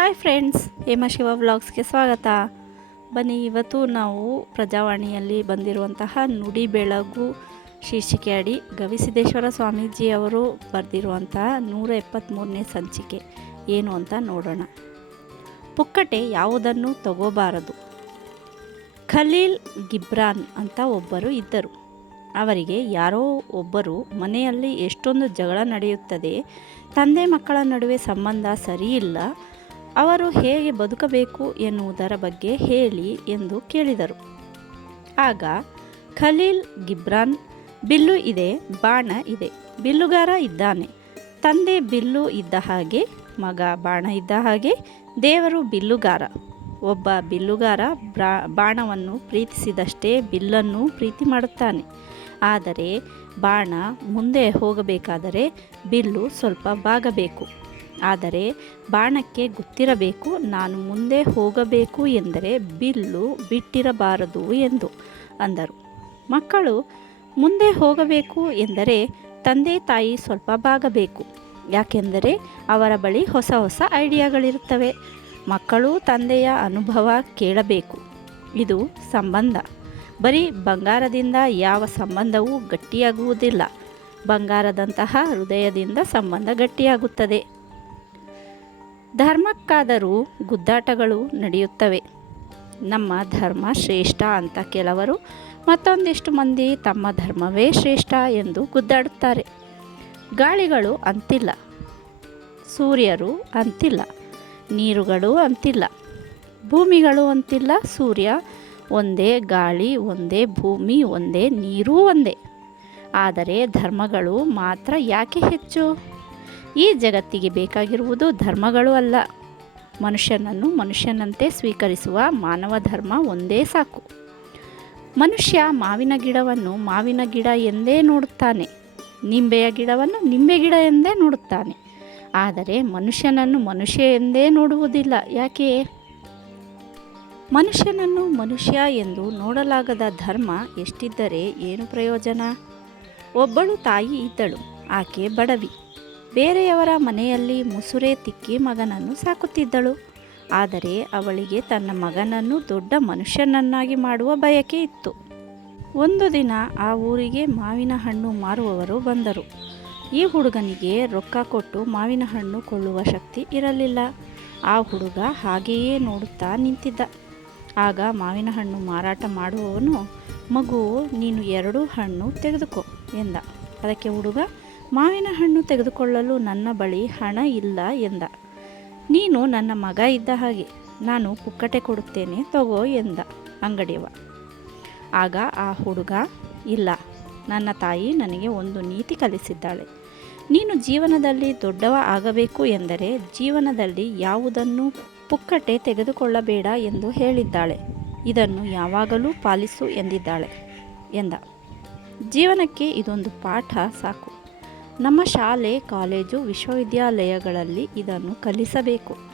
Hi friends, Hema Shiva ವ್ಲಾಗ್ಸ್ಗೆ ಸ್ವಾಗತ. ಬನ್ನಿ, ಇವತ್ತು ನಾವು ಪ್ರಜಾವಾಣಿಯಲ್ಲಿ ಬಂದಿರುವಂತಹ ನುಡಿ ಬೆಳಗು ಶೀರ್ಷಿಕೆ ಅಡಿ ಗವಿಸಿದ್ದೇಶ್ವರ ಸ್ವಾಮೀಜಿ ಅವರು ಬರೆದಿರುವಂತಹ ನೂರ ಎಪ್ಪತ್ತ್ಮೂರನೇ ಸಂಚಿಕೆ. ಏನು ಅಂತ ನೋಡೋಣ. ಪುಕ್ಕಟೆ ಯಾವುದನ್ನು ತಗೋಬಾರದು. ಖಲೀಲ್ ಗಿಬ್ರಾನ್ ಅಂತ ಒಬ್ಬರು ಇದ್ದರು. ಅವರಿಗೆ ಯಾರೋ ಒಬ್ಬರು ಮನೆಯಲ್ಲಿ ಎಷ್ಟೊಂದು ಜಗಳ ನಡೆಯುತ್ತದೆ, ತಂದೆ ಮಕ್ಕಳ ನಡುವೆ ಸಂಬಂಧ ಸರಿಯಿಲ್ಲ ಅವರು ಹೇಗೆ ಬದುಕಬೇಕು ಎನ್ನುವುದರ ಬಗ್ಗೆ ಹೇಳಿ ಎಂದು ಕೇಳಿದರು. ಆಗ ಖಲೀಲ್ ಗಿಬ್ರಾನ್, ಬಿಲ್ಲು ಇದೆ, ಬಾಣ ಇದೆ, ಬಿಲ್ಲುಗಾರ ಇದ್ದಾನೆ. ತಂದೆ ಬಿಲ್ಲು ಇದ್ದ ಹಾಗೆ, ಮಗ ಬಾಣ ಇದ್ದ ಹಾಗೆ, ದೇವರು ಬಿಲ್ಲುಗಾರ. ಒಬ್ಬ ಬಿಲ್ಲುಗಾರ ಬಾಣವನ್ನು ಪ್ರೀತಿಸಿದಷ್ಟೇ ಬಿಲ್ಲನ್ನು ಪ್ರೀತಿ ಮಾಡುತ್ತಾನೆ. ಆದರೆ ಬಾಣ ಮುಂದೆ ಹೋಗಬೇಕಾದರೆ ಬಿಲ್ಲು ಸ್ವಲ್ಪ ಬಾಗಬೇಕು. ಆದರೆ ಬಾಣಕ್ಕೆ ಗೊತ್ತಿರಬೇಕು, ನಾನು ಮುಂದೆ ಹೋಗಬೇಕು ಎಂದರೆ ಬಿಲ್ಲು ಬಿಟ್ಟಿರಬಾರದು ಎಂದು ಅಂದರು. ಮಕ್ಕಳು ಮುಂದೆ ಹೋಗಬೇಕು ಎಂದರೆ ತಂದೆ ತಾಯಿ ಸ್ವಲ್ಪ ಬಾಗಬೇಕು, ಯಾಕೆಂದರೆ ಅವರ ಬಳಿ ಹೊಸ ಹೊಸ ಐಡಿಯಾಗಳಿರುತ್ತವೆ. ಮಕ್ಕಳು ತಂದೆಯ ಅನುಭವ ಕೇಳಬೇಕು, ಇದು ಸಂಬಂಧ. ಬರೀ ಬಂಗಾರದಿಂದ ಯಾವ ಸಂಬಂಧವೂ ಗಟ್ಟಿಯಾಗುವುದಿಲ್ಲ. ಬಂಗಾರದಂತಹ ಹೃದಯದಿಂದ ಸಂಬಂಧ ಗಟ್ಟಿಯಾಗುತ್ತದೆ. ಧರ್ಮಕ್ಕಾದರೂ ಗುದ್ದಾಟಗಳು ನಡೆಯುತ್ತವೆ. ನಮ್ಮ ಧರ್ಮ ಶ್ರೇಷ್ಠ ಅಂತ ಕೆಲವರು ಮತ್ತೊಂದಿಷ್ಟು ಮಂದಿ ತಮ್ಮ ಧರ್ಮವೇ ಶ್ರೇಷ್ಠ ಎಂದು ಗುದ್ದಾಡುತ್ತಾರೆ. ಗಾಳಿಗಳು ಅಂತಿಲ್ಲ, ಸೂರ್ಯರು ಅಂತಿಲ್ಲ, ನೀರುಗಳು ಅಂತಿಲ್ಲ, ಭೂಮಿಗಳು ಅಂತಿಲ್ಲ, ಸೂರ್ಯ ಒಂದೇ, ಗಾಳಿ ಒಂದೇ, ಭೂಮಿ ಒಂದೇ, ನೀರೂ ಒಂದೇ. ಆದರೆ ಧರ್ಮಗಳು ಮಾತ್ರ ಯಾಕೆ ಹೆಚ್ಚು? ಈ ಜಗತ್ತಿಗೆ ಬೇಕಾಗಿರುವುದು ಧರ್ಮಗಳು ಅಲ್ಲ. ಮನುಷ್ಯನನ್ನು ಮನುಷ್ಯನಂತೆ ಸ್ವೀಕರಿಸುವ ಮಾನವ ಧರ್ಮ ಒಂದೇ ಸಾಕು. ಮನುಷ್ಯ ಮಾವಿನ ಗಿಡವನ್ನು ಮಾವಿನ ಗಿಡ ಎಂದೇ ನೋಡುತ್ತಾನೆ. ನಿಂಬೆಯ ಗಿಡವನ್ನು ನಿಂಬೆ ಗಿಡ ಎಂದೇ ನೋಡುತ್ತಾನೆ. ಆದರೆ ಮನುಷ್ಯನನ್ನು ಮನುಷ್ಯ ಎಂದೇ ನೋಡುವುದಿಲ್ಲ. ಯಾಕೆ? ಮನುಷ್ಯನನ್ನು ಮನುಷ್ಯ ಎಂದು ನೋಡಲಾಗದ ಧರ್ಮ ಎಷ್ಟಿದ್ದರೆ ಏನು ಪ್ರಯೋಜನ? ಒಬ್ಬಳು ತಾಯಿ ಇದ್ದಳು, ಆಕೆ ಬಡವಿ. ಬೇರೆಯವರ ಮನೆಯಲ್ಲಿ ಮುಸುರೆ ತಿಕ್ಕಿ ಮಗನನ್ನು ಸಾಕುತ್ತಿದ್ದಳು. ಆದರೆ ಅವಳಿಗೆ ತನ್ನ ಮಗನನ್ನು ದೊಡ್ಡ ಮನುಷ್ಯನನ್ನಾಗಿ ಮಾಡುವ ಬಯಕೆ ಇತ್ತು. ಒಂದು ದಿನ ಆ ಊರಿಗೆ ಮಾವಿನ ಹಣ್ಣು ಮಾರುವವರು ಬಂದರು. ಈ ಹುಡುಗನಿಗೆ ರೊಕ್ಕ ಕೊಟ್ಟು ಮಾವಿನ ಹಣ್ಣು ಕೊಳ್ಳುವ ಶಕ್ತಿ ಇರಲಿಲ್ಲ. ಆ ಹುಡುಗ ಹಾಗೆಯೇ ನೋಡುತ್ತಾ ನಿಂತಿದ್ದ. ಆಗ ಮಾವಿನ ಹಣ್ಣು ಮಾರಾಟ ಮಾಡುವವನು, ಮಗು, ನೀನು ಎರಡು ಹಣ್ಣು ತೆಗೆದುಕೋ ಎಂದ. ಅದಕ್ಕೆ ಹುಡುಗ ಮಾವಿನ ಹಣ್ಣು ತೆಗೆದುಕೊಳ್ಳಲು ನನ್ನ ಬಳಿ ಹಣ ಇಲ್ಲ ಎಂದ. ನೀನು ನನ್ನ ಮಗ ಇದ್ದ ಹಾಗೆ, ನಾನು ಪುಕ್ಕಟೆ ಕೊಡುತ್ತೇನೆ ತಗೋ ಎಂದ ಅಂಗಡಿಯವ. ಆಗ ಆ ಹುಡುಗ, ಇಲ್ಲ, ನನ್ನ ತಾಯಿ ನನಗೆ ಒಂದು ನೀತಿ ಕಲಿಸಿದ್ದಾಳೆ. ನೀನು ಜೀವನದಲ್ಲಿ ದೊಡ್ಡವ ಆಗಬೇಕು ಎಂದರೆ ಜೀವನದಲ್ಲಿ ಯಾವುದನ್ನು ಪುಕ್ಕಟೆ ತೆಗೆದುಕೊಳ್ಳಬೇಡ ಎಂದು ಹೇಳಿದ್ದಾಳೆ. ಇದನ್ನು ಯಾವಾಗಲೂ ಪಾಲಿಸು ಎಂದಿದ್ದಾಳೆ ಎಂದ. ಜೀವನಕ್ಕೆ ಇದೊಂದು ಪಾಠ ಸಾಕು. ನಮ್ಮ ಶಾಲೆ ಕಾಲೇಜು ವಿಶ್ವವಿದ್ಯಾಲಯಗಳಲ್ಲಿ ಇದನ್ನು ಕಲಿಸಬೇಕು.